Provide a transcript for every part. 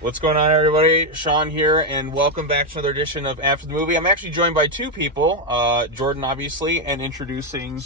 What's going on, everybody? Sean here, and welcome back to another edition of After the Movie. I'm actually joined by two people, Jordan, obviously, and introducing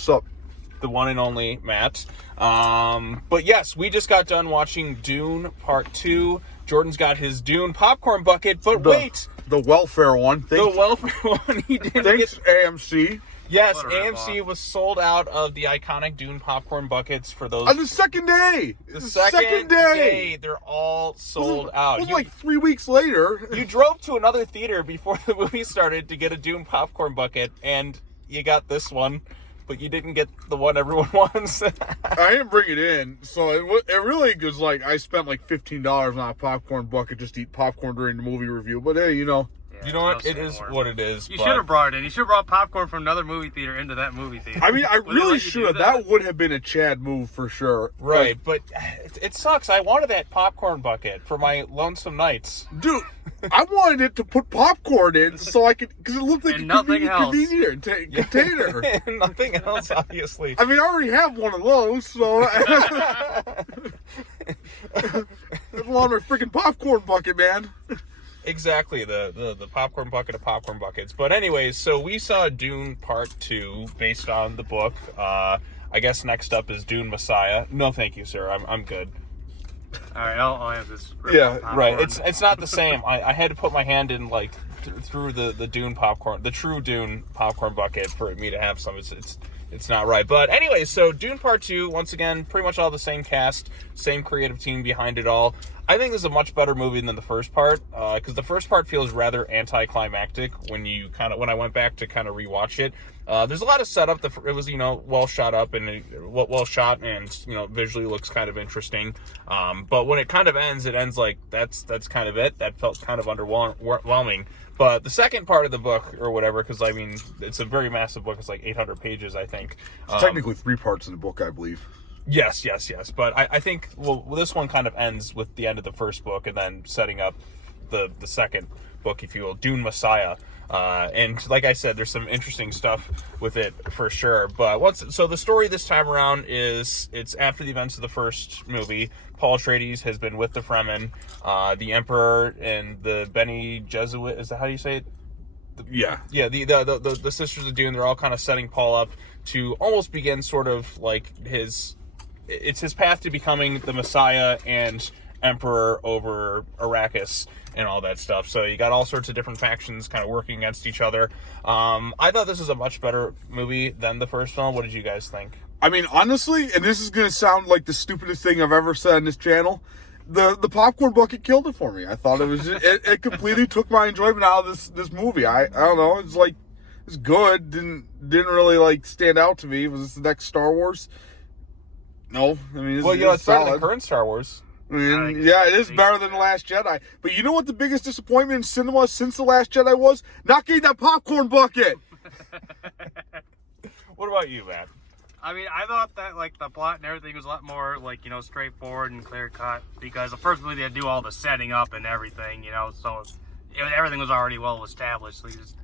the one and only Matt. But yes, we just got done watching Dune Part 2. Jordan's got his Dune popcorn bucket, but wait! The welfare one. The welfare one. He didn't Thanks, get... AMC. Yes, AMC was sold out of the iconic Dune popcorn buckets for those... On the second day! The second day! They're all sold out. It was like 3 weeks later. You drove to another theater before the movie started to get a Dune popcorn bucket, and you got this one, but you didn't get the one everyone wants. I didn't bring it in, so it really was like I spent like $15 on a popcorn bucket just to eat popcorn during the movie review. But hey, you know... Yeah, you know what? It is what it is. You should have brought it in. You should have brought popcorn from another movie theater into that movie theater. I mean, I really should have. That would have been a Chad move for sure. Right, but it sucks. I wanted that popcorn bucket for my lonesome nights. Dude, I wanted it to put popcorn in so I could, because it looked like and a convenient container. And nothing else, obviously. I mean, I already have one of those, so... I want my freaking popcorn bucket, man. Exactly, the popcorn bucket of popcorn buckets. But anyways, so we saw Dune Part 2 based on the book. I guess next up is Dune Messiah. No, thank you, sir. I'm good. All right, I'll have this. Yeah, right. It's not the same. I had to put my hand in like through the Dune popcorn, the true Dune popcorn bucket for me to have some. It's not right. But anyway, so Dune Part 2, once again, pretty much all the same cast, same creative team behind it all. I think this is a much better movie than the first part, because the first part feels rather anticlimactic when I went back to kind of rewatch it. There's a lot of setup. It was, well shot up and well shot, and visually looks kind of interesting. But when it kind of ends, it ends like that's kind of it. That felt kind of underwhelming. But the second part of the book, or whatever, because I mean, it's a very massive book. It's like 800 pages, I think. It's technically 3 parts of the book, I believe. Yes. But I think, this one kind of ends with the end of the first book and then setting up the second book, if you will, Dune Messiah. And like I said, there's some interesting stuff with it for sure. But so the story this time around is it's after the events of the first movie. Paul Atreides has been with the Fremen, the Emperor and the Bene Gesserit. Is that how you say it? Yeah. Yeah, the Sisters of Dune, they're all kind of setting Paul up to almost begin sort of like his path to becoming the Messiah and Emperor over Arrakis and all that stuff. So you got all sorts of different factions kind of working against each other. I thought this was a much better movie than the first film. What did you guys think? I mean, honestly, and this is going to sound like the stupidest thing I've ever said on this channel, the popcorn bucket killed it for me. I thought it was it completely took my enjoyment out of this movie. I don't know. It's like, it's good. Didn't really like stand out to me. Was this the next Star Wars? No. I mean, it's better than current Star Wars. I mean, yeah, it is better than The Last Jedi. But you know what the biggest disappointment in cinema since The Last Jedi was? Not getting that popcorn bucket! What about you, Matt? I mean, I thought that, like, the plot and everything was a lot more, like, straightforward and clear-cut. Because the first movie, they had to do all the setting up and everything, so everything was already well established. So you just,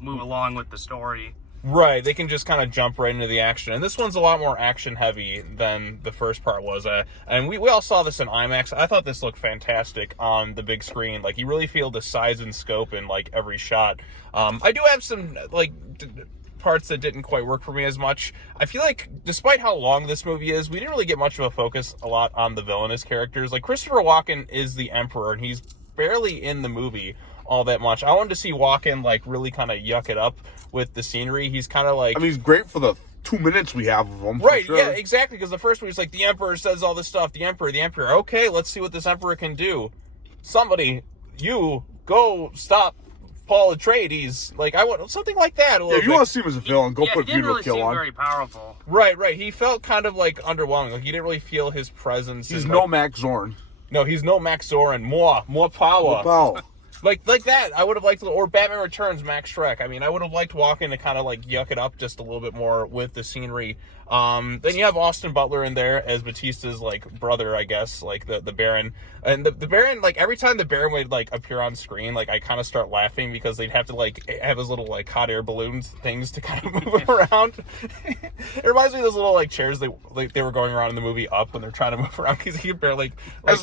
move along with the story. Right, they can just kind of jump right into the action. And this one's a lot more action-heavy than the first part was. And we all saw this in IMAX. I thought this looked fantastic on the big screen. Like, you really feel the size and scope in, like, every shot. I do have some, like, parts that didn't quite work for me as much. I feel like, despite how long this movie is, we didn't really get much of a focus a lot on the villainous characters. Like, Christopher Walken is the Emperor, and he's barely in the movie all that much. I wanted to see Walken, like, really kind of yuck it up with the scenery. He's kind of like... I mean, he's great for the 2 minutes we have of him. Right, sure. Yeah, exactly, because the first movie's like, the Emperor says all this stuff, the Emperor. Okay, let's see what this Emperor can do. Somebody, you, go stop Paul Atreides. Like, I want something like that. Yeah, you want to see him as a villain, go put Beautiful Kill on. He didn't really seem very powerful. Right. He felt kind of, like, underwhelming. Like, you didn't really feel his presence. He's no Max Zorn. No, he's no Max Zorn. More power. More power. Like that, I would have liked, or Batman Returns, Max Shrek. I mean, I would have liked Walken to kind of like yuck it up just a little bit more with the scenery. Then you have Austin Butler in there as Batista's like brother, I guess, like the Baron. And the Baron, like every time the Baron would like appear on screen, like I kind of start laughing because they'd have to like have his little like hot air balloons things to kind of move him around. It reminds me of those little like chairs they were going around in the movie Up when they're trying to move around because he could barely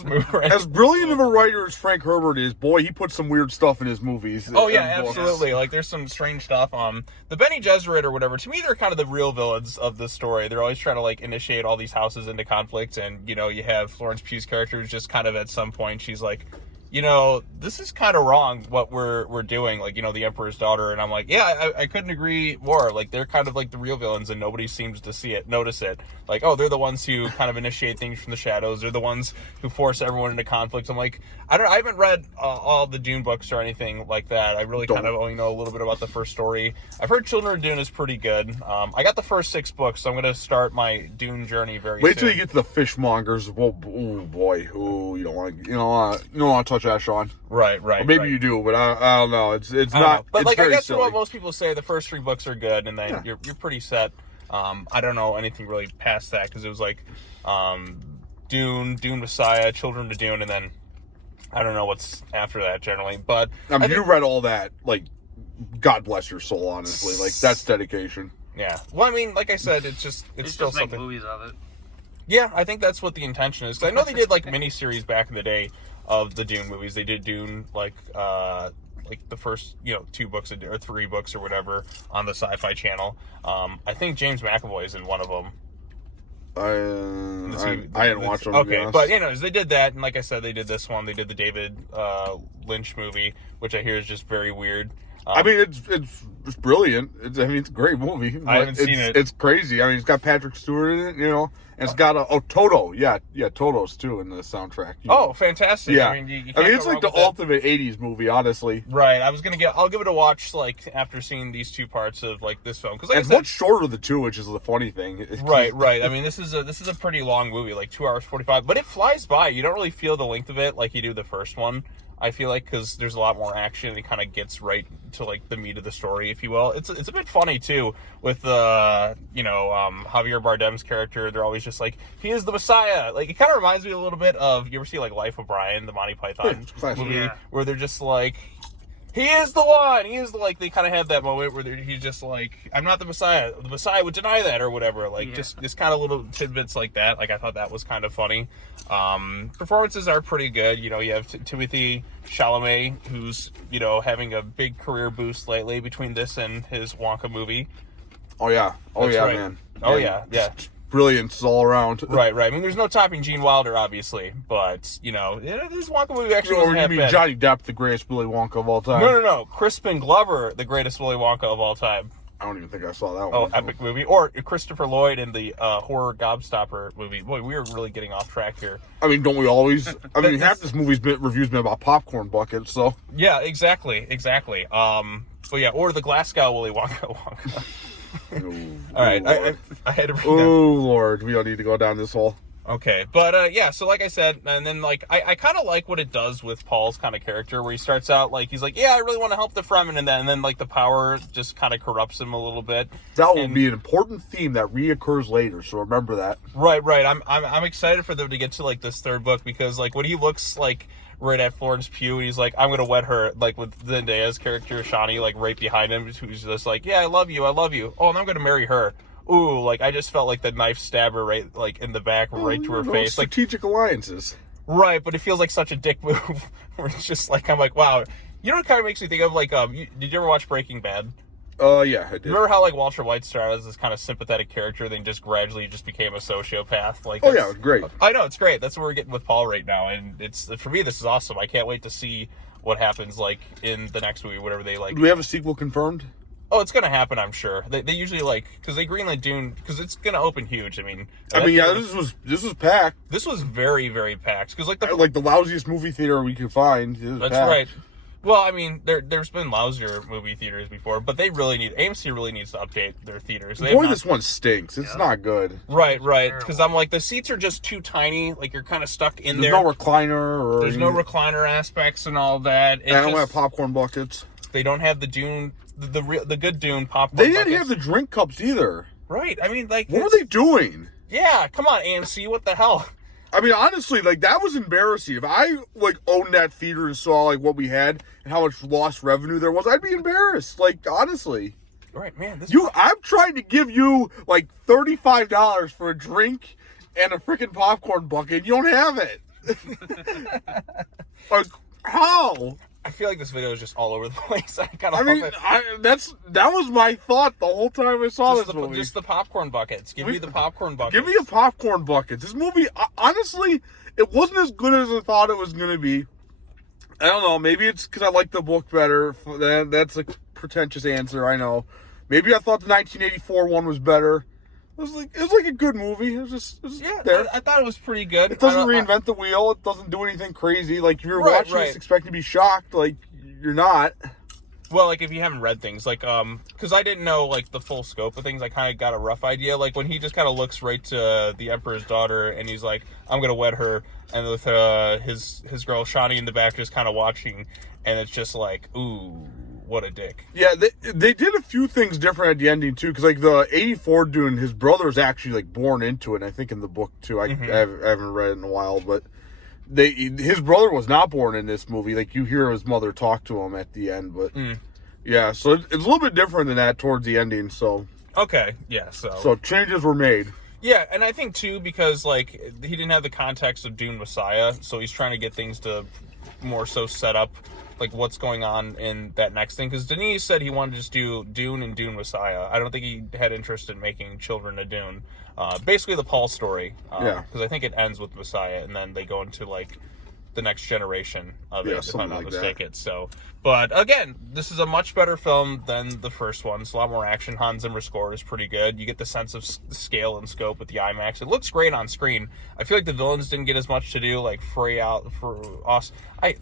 move around. As brilliant of a writer as Frank Herbert is, boy, he puts some weird stuff in his movies. Oh yeah, absolutely. Like there's some strange stuff. The Bene Gesserit or whatever. To me, they're kind of the real villains of the story. They're always trying to like initiate all these houses into conflict, and you know you have Florence Pugh's character who's just kind of at some point she's like, you know, this is kind of wrong what we're doing, like, you know, the Emperor's daughter. And I'm like, yeah, I couldn't agree more. Like, they're kind of like the real villains and nobody seems to notice it. Like, oh, they're the ones who kind of initiate things from the shadows. They're the ones who force everyone into conflict. I'm like, I haven't read all the Dune books or anything like that. I really kind of only know a little bit about the first story. I've heard Children of Dune is pretty good. I got the first 6 books, so I'm going to start my Dune journey very soon. Wait till you get to the fishmongers. Oh boy, you don't want to touch that, Sean. Right. Or maybe you do, but I don't know. It's not. But it's like, I guess silly. what most people say, the first 3 books are good, and then you're pretty set. I don't know anything really past that because it was like Dune Messiah, Children of Dune, and then I don't know what's after that generally. But I mean, you read all that. Like, God bless your soul. Honestly, like that's dedication. Yeah. Well, I mean, like I said, it's still just make something. movies of it. Yeah, I think that's what the intention is. 'Cause I know they did like miniseries back in the day of the Dune movies. They did Dune like the first 2 books or 3 books or whatever on the Sci-Fi Channel. I think James McAvoy is in one of them. I hadn't watched them. Okay, but anyways, they did that, and like I said, they did this one. They did the David Lynch movie, which I hear is just very weird. I mean, it's brilliant. It's a great movie. I haven't seen it. It's crazy. I mean, it's got Patrick Stewart in it, and it's got Toto. Yeah, Toto's too in the soundtrack. Oh, fantastic! Yeah, I mean, you it's like the ultimate '80s movie, honestly. Right. I'll give it a watch like after seeing these 2 parts of like this film because like it's much shorter than 2, which is the funny thing. Right. I mean, this is a pretty long movie, like 2 hours 45, but it flies by. You don't really feel the length of it like you do the first one. I feel like because there's a lot more action, it kind of gets right to like the meat of the story, if you will. It's a bit funny too with Javier Bardem's character. They're always just like, he is the Messiah. Like, it kind of reminds me a little bit of, you ever see like Life of Brian, the Monty Python movie, where they're just like, he is the one. He is like, they kind of have that moment where he's just like, I'm not the Messiah. The Messiah would deny that or whatever. Like, just kind of little tidbits like that. Like, I thought that was kind of funny. Performances are pretty good. You have Timothée Chalamet, who's, having a big career boost lately between this and his Wonka movie. Oh, yeah. That's right. Man. Oh, yeah. Brilliance all around. Right. I mean, there's no topping Gene Wilder, obviously, but this Wonka movie actually wasn't half bad. Johnny Depp, the greatest Willy Wonka of all time? No. Crispin Glover, the greatest Willy Wonka of all time. I don't even think I saw that one. Oh, epic movie. Or Christopher Lloyd in the horror Gobstopper movie. Boy, we are really getting off track here. I mean, don't we always? I mean, half this review's been about popcorn buckets, so. Yeah, exactly. But yeah, or the Glasgow Willy Wonka. All right, I had to read that. Oh, Lord, we don't need to go down this hole. Okay, but so like I said, and then like I kind of like what it does with Paul's kind of character, where he starts out like he's like, yeah, I really want to help the Fremen, and then like the power just kind of corrupts him a little bit. That will be an important theme that reoccurs later, so remember that. Right. I'm excited for them to get to like this 3rd book because like when he looks like right at Florence Pugh, and he's like, I'm gonna wed her, like with Zendaya's character Chani like right behind him, who's just like, yeah, I love you. Oh, and I'm gonna marry her. Ooh, like I just felt like the knife stabber right like in the back, right to her face. Strategic alliances. Right, but it feels like such a dick move. Where it's just like, I'm like, wow. You know what kind of makes me think of like did you ever watch Breaking Bad? Yeah, I did. Remember how like Walter White started as this kind of sympathetic character, then just gradually just became a sociopath? Like, oh yeah, great. I know, it's great. That's what we're getting with Paul right now, and it's for me this is awesome. I can't wait to see what happens like in the next movie, whatever they like. Do we have a sequel confirmed? Oh, it's gonna happen, I'm sure. They usually like because they greenlight Dune because it's gonna open huge. This was packed. This was very, very packed because like the lousiest movie theater we could find. That's packed. Right. Well, I mean, there's been lousier movie theaters before, but AMC really needs to update their theaters. This one stinks. It's not good. Right. Because I'm like, the seats are just too tiny. Like, you're kind of stuck in there. There's no recliner. There's no recliner aspects and all that. I don't have popcorn buckets. They don't have the Dune, the good Dune popcorn They didn't buckets. have the drink cups either. Right. I mean, like, What were they doing? Yeah, come on, AMC, what the hell? I mean, honestly, like, that was embarrassing. If I, like, owned that theater and saw, like, what we had and how much lost revenue there was, I'd be embarrassed. Like, honestly. Right, man. I'm trying to give you, like, $35 for a drink and a freaking popcorn bucket. You don't have it. Like, how? I feel like this video is just all over the place. That was my thought the whole time I saw this movie. Just the popcorn buckets. Give me the popcorn buckets. Give me a popcorn bucket. This movie, honestly, it wasn't as good as I thought it was going to be. I don't know. Maybe it's because I like the book better. That's a pretentious answer, I know. Maybe I thought the 1984 one was better. It was like a good movie. It was just there. I thought it was pretty good. It doesn't reinvent the wheel. It doesn't do anything crazy. Like, if you're watching this expecting to be shocked, like, you're not. Well, like, if you haven't read things, like, because I didn't know, like, the full scope of things, I kind of got a rough idea. Like, when he just kind of looks right to the Emperor's daughter, and he's like, I'm going to wed her, and with his girl Chani in the back just kind of watching, and it's just like, ooh, what a dick. Yeah, they did a few things different at the ending, too, because, like, the 84 Dune, his brother's actually, like, born into it, I think in the book, too. I haven't read it in a while, but his brother was not born in this movie. Like, you hear his mother talk to him at the end, but yeah, so it's a little bit different than that towards the ending, so. Okay, yeah, So changes were made. Yeah, and I think, too, because, like, he didn't have the context of Dune Messiah, so he's trying to get things to more so set up, like, what's going on in that next thing. Because Denis said he wanted to just do Dune and Dune Messiah. I don't think he had interest in making Children of Dune. Basically the Paul story. Because I think it ends with Messiah, and then they go into, like, the next generation of it, if I'm not mistaken. So, but again, this is a much better film than the first one. It's a lot more action. Hans Zimmer's score is pretty good. You get the sense of scale and scope with the IMAX. It looks great on screen. I feel like the villains didn't get as much to do, like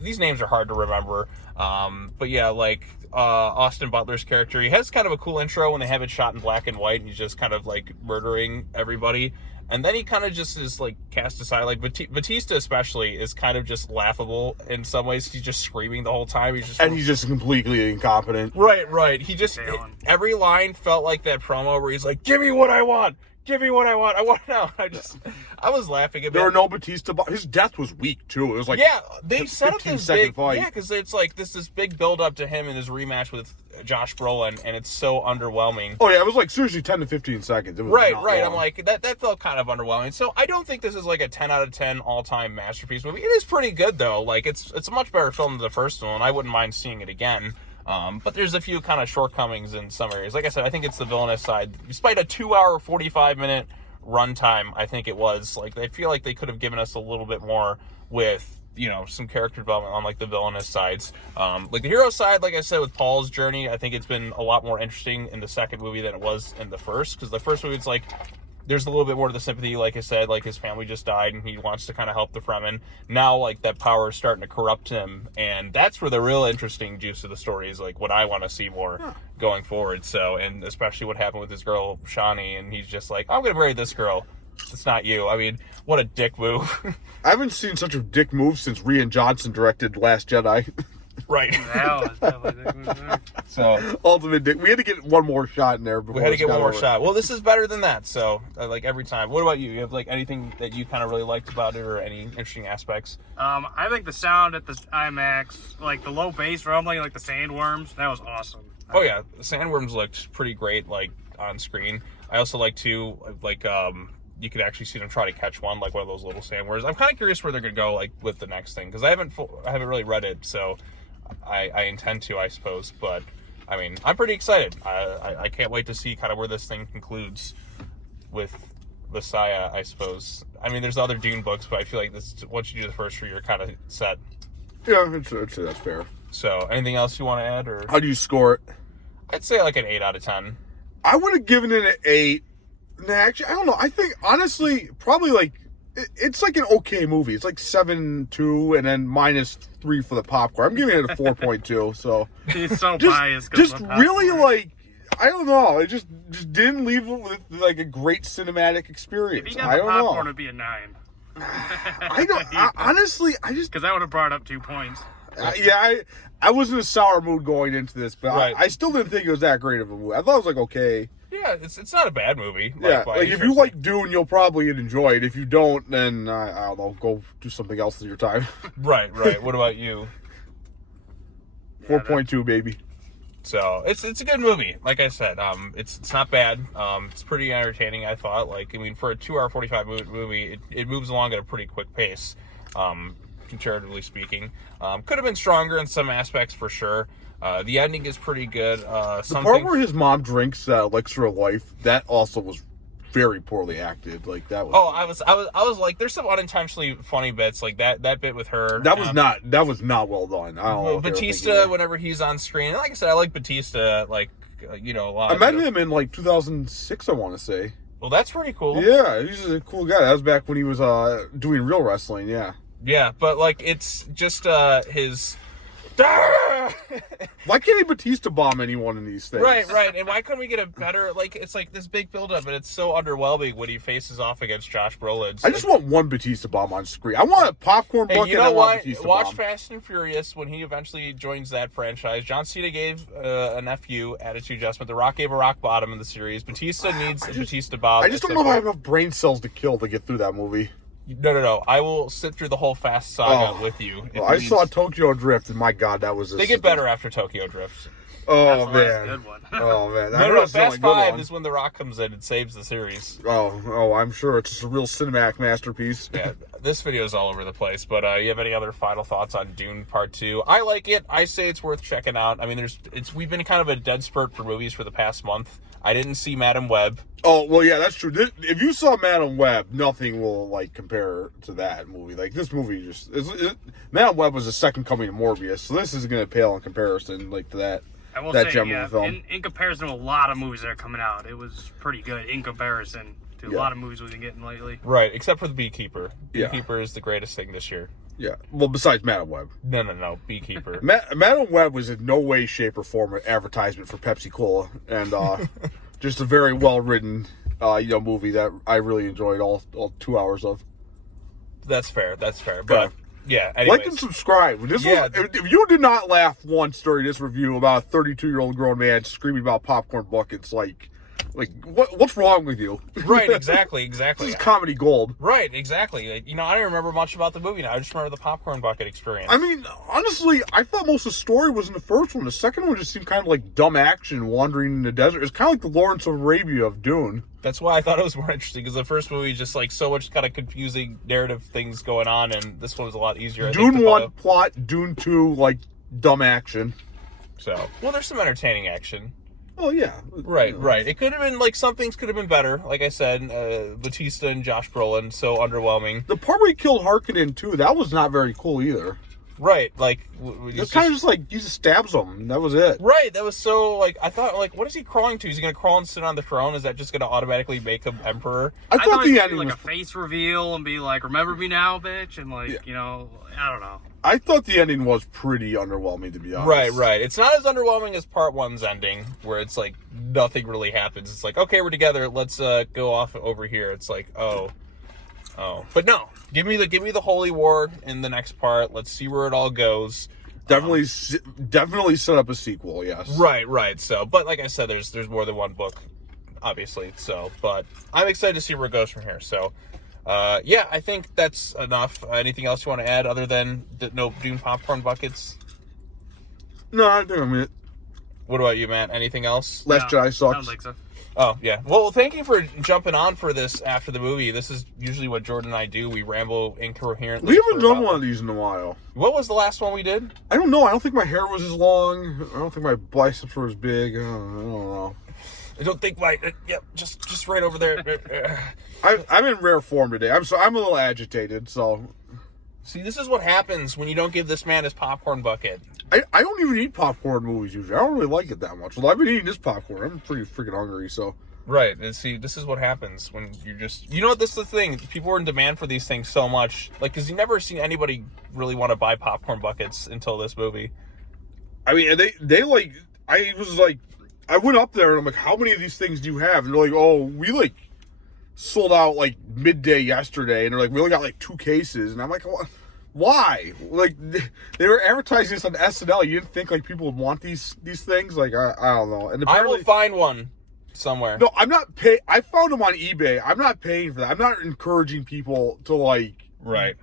these names are hard to remember. But yeah, like Austin Butler's character, he has kind of a cool intro when they have it shot in black and white, and he's just kind of like murdering everybody. And then he kind of just is, like, cast aside. Like, Batista especially is kind of just laughable in some ways. He's just screaming the whole time. He's just completely incompetent. Right. He just, every line felt like that promo where he's like, give me what I want. Give me what I want. I want now. I was laughing at there were no Batista. His death was weak too. It was like they set up this big fight. Yeah, because it's like this big build up to him in his rematch with Josh Brolin, and it's so underwhelming. Oh yeah, it was like seriously 10 to 15 seconds. It was right. Long. I'm like that felt kind of underwhelming. So I don't think this is like a 10 out of 10 all time masterpiece movie. It is pretty good though. Like it's a much better film than the first one. I wouldn't mind seeing it again. But there's a few kind of shortcomings in some areas. Like I said, I think it's the villainous side. Despite a 2-hour, 45-minute runtime, I think it was, like, I feel like they could have given us a little bit more with, you know, some character development on, like, the villainous sides. Like, the hero side, like I said, with Paul's journey, I think it's been a lot more interesting in the second movie than it was in the first. Because the first movie, it's like, there's a little bit more to the sympathy, like I said, like his family just died and he wants to kind of help the Fremen. Now, like, that power is starting to corrupt him, and that's where the real interesting juice of the story is, like, what I want to see more going forward. So, and especially what happened with his girl, Chani, and he's just like, I'm going to marry this girl. It's not you. I mean, what a dick move. I haven't seen such a dick move since Rian Johnson directed Last Jedi. Right. So ultimate dick. We had to get one more shot in there. We had to get one more shot. Well, this is better than that. So, like, every time. What about you? You have, like, anything that you kind of really liked about it, or any interesting aspects? I think the sound at the IMAX, like the low bass rumbling, like the sandworms, that was awesome. Oh yeah, the sandworms looked pretty great, like, on screen. I also like too, like, you could actually see them try to catch one, like one of those little sandworms. I'm kind of curious where they're gonna go, like, with the next thing, because I haven't really read it, so I intend to, I suppose. But I mean, I'm pretty excited. I can't wait to see kind of where this thing concludes with Messiah, I suppose. I mean, there's other Dune books, but I feel like this, once you do the first three, you're kind of set. Yeah, that's fair. So, anything else you want to add, or how do you score it? I'd say like an 8 out of 10. I would have given it an 8. Nah, actually, I don't know. I think, honestly, probably, like, it's like an okay movie. It's like 7.2 and then -3 for the popcorn. I'm giving it a 4.2. So he's so just, biased. Just really, like, I don't know. It just didn't leave it with, like, a great cinematic experience. If you got the popcorn, it'd be a 9. Honestly, I just, because that would have brought up 2 points. I was in a sour mood going into this, but right. I still didn't think it was that great of a movie. I thought it was, like, okay. Yeah, it's not a bad movie. Yeah, by like any if stretch you of- like Dune, you'll probably enjoy it. If you don't, then I don't know, go do something else with your time. Right. What about you? 4.2, baby. So it's a good movie. Like I said, it's not bad. It's pretty entertaining. I thought. Like, I mean, for a 2-hour 45 movie, it moves along at a pretty quick pace. Comparatively speaking, could have been stronger in some aspects for sure. The ending is pretty good. The part where his mom drinks that elixir of life, that also was very poorly acted. Like that was. Oh, I was like, there's some unintentionally funny bits, like that bit with her. That was not well done. I don't know. what they were thinking Batista, there. whenever he's on screen, and like I said, I like Batista. Like, a lot. I met him in like 2006. I want to say. Well, that's pretty cool. Yeah, he's a cool guy. That was back when he was doing real wrestling. Yeah. Yeah, but like it's just his. Why can't he Batista bomb anyone in these things? Right. And why couldn't we get a better, like, it's like this big buildup, and it's so underwhelming when he faces off against Josh Brolin. I just want one Batista bomb on screen. I want a popcorn bucket. Hey, you know I want what? Batista Watch bomb. Fast and Furious when he eventually joins that franchise. John Cena gave an FU attitude adjustment. The Rock gave a rock bottom in the series. Batista needs a Batista bomb. I just don't know if I have enough brain cells to kill to get through that movie. No. I will sit through the whole Fast saga with you. Well, I saw Tokyo Drift, and my God, that was. They get better after Tokyo Drift. Oh That's the last man. good one. Oh man. No. Fast 5 is when The Rock comes in and saves the series. Oh, I'm sure it's just a real cinematic masterpiece. Yeah, this video is all over the place. But you have any other final thoughts on Dune Part 2? I like it. I say it's worth checking out. I mean, we've been kind of a dead spurt for movies for the past month. I didn't see Madam Web. Oh well, yeah, that's true. If you saw Madam Web, nothing will like compare to that movie. Like this movie Madam Web was the second coming of Morbius, so this is going to pale in comparison, like to that. I will that say, gem of yeah, a film. in comparison to a lot of movies that are coming out, it was pretty good in comparison to a lot of movies we've been getting lately. Right, except for The Beekeeper. Yeah. Beekeeper is the greatest thing this year. Yeah. Well, besides Madam Web. No. Beekeeper. Madam Web was in no way, shape, or form an advertisement for Pepsi Cola, and just a very well written, movie that I really enjoyed all 2 hours of. That's fair. But yeah, anyways. Like and subscribe. If you did not laugh once during this review about a 32-year-old grown man screaming about popcorn buckets, like what's wrong with you? Right, exactly. This is comedy gold. Right, exactly. Like, I don't remember much about the movie now. I just remember the popcorn bucket experience. I mean, honestly, I thought most of the story was in the first one. The second one just seemed kind of like dumb action wandering in the desert. It's kind of like the Lawrence of Arabia of Dune. That's why I thought it was more interesting, because the first movie just like so much kind of confusing narrative things going on, and this one was a lot easier. Dune 1 plot, Dune 2 like dumb action. So, well, there's some entertaining action. Oh yeah, Right. It could have been like some things could have been better. Like I said, Batista and Josh Brolin, so underwhelming. The part where he killed Harkonnen too, that was not very cool either. Right, like It's kind of just like he just stabs him, and that was it. Right, that was so like I thought like what is he crawling to? Is he gonna crawl and sit on the throne? Is that just gonna automatically make him emperor? I thought the he'd ending do like was. a face reveal and be like, "Remember me now, bitch," and like I don't know. I thought the ending was pretty underwhelming, to be honest. Right. It's not as underwhelming as Part 1's ending, where it's like nothing really happens. It's like, okay, we're together. Let's go off over here. It's like, oh. But no, give me the holy war in the next part. Let's see where it all goes. Definitely set up a sequel. Yes. Right. So, but like I said, there's more than one book, obviously. So, but I'm excited to see where it goes from here. So. Yeah, I think that's enough. Anything else you want to add other than no Dune popcorn buckets? No, I think I'm it. What about you, Matt? Anything else? Last Jedi sucks. I don't think so. Oh, yeah. Well, thank you for jumping on for this after the movie. This is usually what Jordan and I do. We ramble incoherently. We haven't done one of these in a while. What was the last one we did? I don't know. I don't think my hair was as long. I don't think my biceps were as big. I don't know. I don't think my... Yep, just right over there. I'm in rare form today. I'm a little agitated, so... See, this is what happens when you don't give this man his popcorn bucket. I don't even eat popcorn movies usually. I don't really like it that much. Well, I've been eating this popcorn. I'm pretty freaking hungry, so... Right, and see, this is what happens when you just... You know what, this is the thing. People are in demand for these things so much. Like, because you never seen anybody really want to buy popcorn buckets until this movie. I mean, they like... I was like... I went up there and I'm like, how many of these things do you have? And they're like, oh, we like sold out like midday yesterday. And they're like, we only got like 2 cases. And I'm like, why? Like, they were advertising this on SNL. You didn't think like people would want these things? Like, I don't know. And I will find one. somewhere. No, I'm not pay. I found them on eBay. I'm not paying for that. I'm not encouraging people to like Right.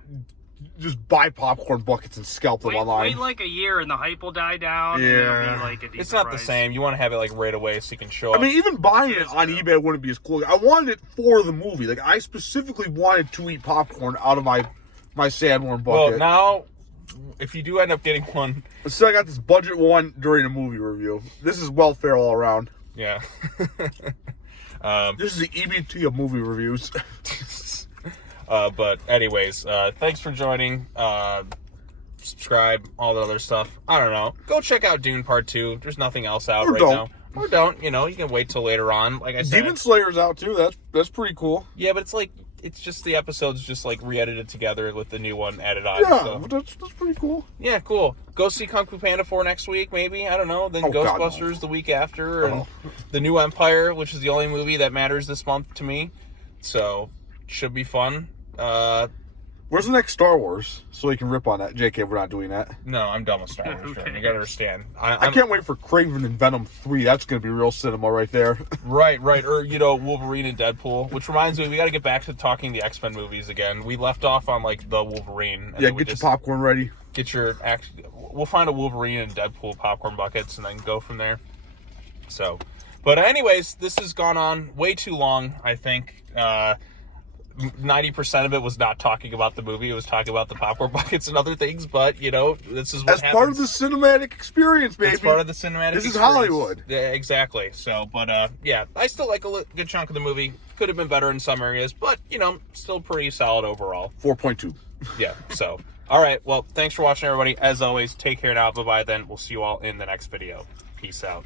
just buy popcorn buckets and scalp them online. Wait like a year and the hype will die down. Yeah. And it'll be like a decent It's not the price. same. You want to have it like right away so you can show up. I mean, even buying it Yes, on yeah. eBay wouldn't be as cool. I wanted it for the movie. Like, I specifically wanted to eat popcorn out of my sandworm well, bucket. now, if you do end up getting one, So I got this budget one during a movie review. This is welfare all around. yeah. This is the EBT of movie reviews. But anyways, thanks for joining. Subscribe, all that other stuff. I don't know. Go check out Dune Part 2. There's nothing else out Or right don't. now. Or don't. You know, you can wait till later on. Like I said. Demon Slayer's out too. That's pretty cool. Yeah, but it's like, it's just the episodes just like re-edited together with the new one added on. Yeah, So. that's pretty cool. Yeah, cool. Go see Kung Fu Panda 4 next week, maybe. I don't know. Then Oh, God, Ghostbusters the week after. And Oh. The New Empire, which is the only movie that matters this month to me. So, should be fun. Where's the next Star Wars? So we can rip on that. JK, we're not doing that. No, I'm done with Star Wars. Who Jordan. You cares? gotta understand. I can't wait for Craven and Venom 3. That's going to be real cinema right there. Right. Or, you know, Wolverine and Deadpool. Which reminds me, we gotta get back to talking the X-Men movies again. We left off on, like, the Wolverine. And Yeah, then we get your just popcorn ready. Get your... We'll find a Wolverine and Deadpool popcorn buckets and then go from there. So... But anyways, this has gone on way too long, I think. 90% of it was not talking about the movie. It was talking about the popcorn buckets and other things. But, you know, this is what As happens. part of the cinematic experience, baby. It's part of the cinematic This is experience. Hollywood. Yeah, exactly. So, but, yeah, I still like a good chunk of the movie. Could have been better in some areas, but, you know, still pretty solid overall. 4.2. Yeah, so. All right, well, thanks for watching, everybody. As always, take care now. Bye-bye then. We'll see you all in the next video. Peace out.